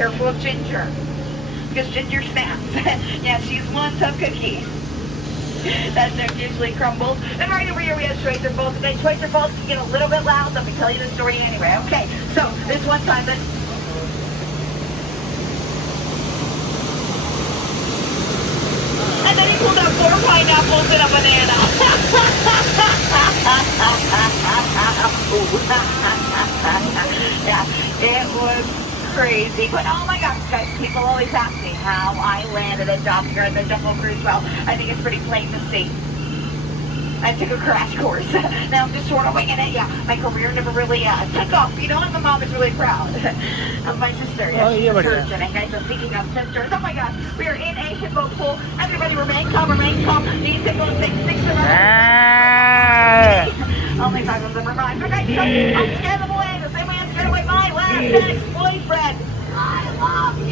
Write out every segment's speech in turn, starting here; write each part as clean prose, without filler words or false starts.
careful of Ginger. Because Ginger snaps. Yeah, she's one tough cookie. That joke usually crumbles. And right over here we have Schweitzer Falls. Okay, Schweitzer Falls can get a little bit loud, so let me tell you the story anyway. Okay, so this one time that... And then he pulled out 4 pineapples and a banana. Yeah, it was crazy. But oh my gosh, guys, people always ask me how I landed a job here at the Jungle Cruise. Well, I think it's pretty plain to see. I took a crash course. Now I'm just sort of winging it. Yeah, my career never really took off, you know, and my mom is really proud of my sister. Yeah, she's a surgeon. And guys, I'm speaking of sisters. Oh my gosh, we are in a hippo pool. Everybody remain calm, remain calm. These hippos take 6 to 11. Only 5 of them are mine. But guys, I'm scared them away the same way I'm scared away my last ex-boyfriend. I love you.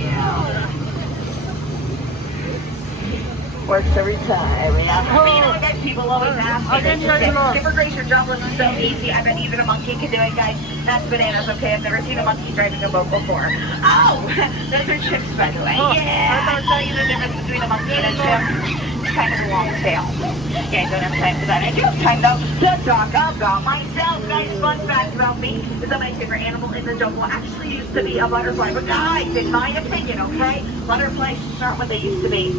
Works every time, yeah. But you know what, guys, people always ask me, they just say, Skipper Grace, your job was so easy. I bet even a monkey could do it, guys. That's bananas, okay? I've never seen a monkey driving a boat before. Oh! Those are chips, by the way. Yeah! I'll tell you the difference between a monkey and a chip. It's kind of a long tail. Yeah, I don't have time for that. I do have time, though, to talk about myself. Guys, fun fact about me is that my favorite animal in the jungle actually used to be a butterfly. But guys, in my opinion, okay, butterflies aren't what they used to be.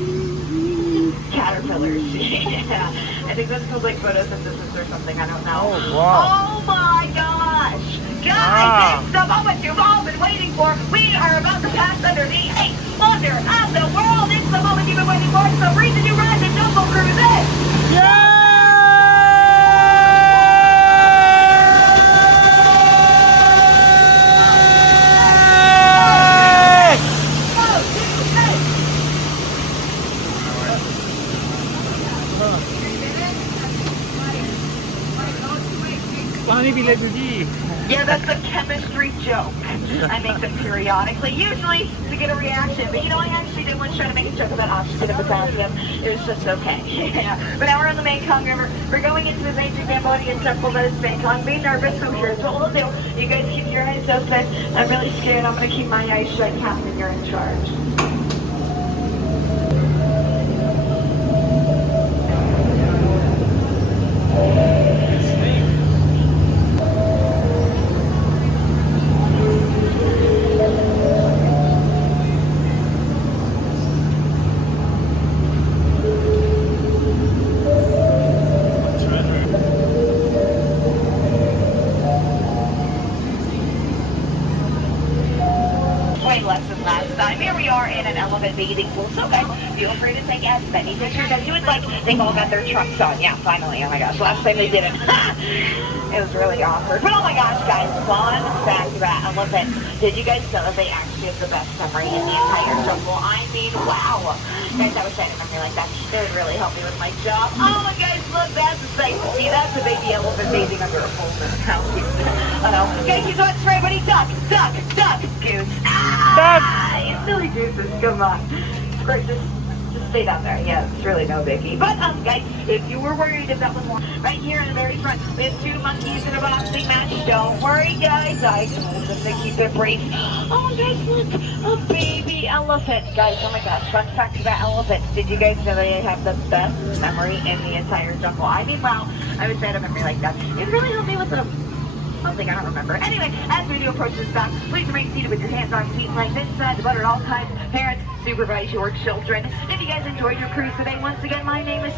Caterpillars. Yeah. I think that's called like photosynthesis or something. I don't know. Oh, wow. Oh my gosh. Guys, it's the moment you've all been waiting for. We are about to pass under the 8th wonder of the world. It's the moment you've been waiting for. It's the reason you ride the Jungle Cruise in. Yeah! Yeah, that's a chemistry joke. I make them periodically, usually to get a reaction. But you know, I actually did once try to make a joke about oxygen and potassium. It was just okay. Yeah. But now we're on the Mekong River. We're going into this ancient Cambodian temple that is Mekong. Be nervous, so here's what we'll do. You guys keep your eyes open. I'm really scared. I'm going to keep my eyes shut. Captain, you're in charge. Less than last time. Here we are in an elephant bathing pool. So guys, feel free to take as many pictures as you would like. They've all got their trucks on. Yeah, finally. Oh my gosh, last time they didn't. It was really awkward. But oh my gosh, guys, fun fact about elephants. Did you guys know that they actually have the best memory in the entire jungle? I mean, wow. Guys, I wish I had a memory like that. It would really help me with my job. Oh my guys, look, that's a sight to see. That's a baby elephant bathing under a full moon. How cute. Guys, he's on for everybody. Duck, duck, duck, goose. Ah, you silly gooses, come on. It's great, just stay down there. Yeah, it's really no biggie. But, guys, if you were worried if that was more, right here in the very front, we have 2 monkeys in a boxing match. Don't worry, guys. I told them to keep it brief. Oh, guys, look, a baby elephant. Guys, oh my gosh, fun fact about elephants. Did you guys know they have the best memory in the entire jungle? I mean, wow, I wish I had a memory like that. It really helped me with the something I don't remember. Anyway, as the video approaches back, please remain seated with your hands on feet like this, side to butter at all times. Parents, supervise your children. If you guys enjoyed your cruise today, once again, my name is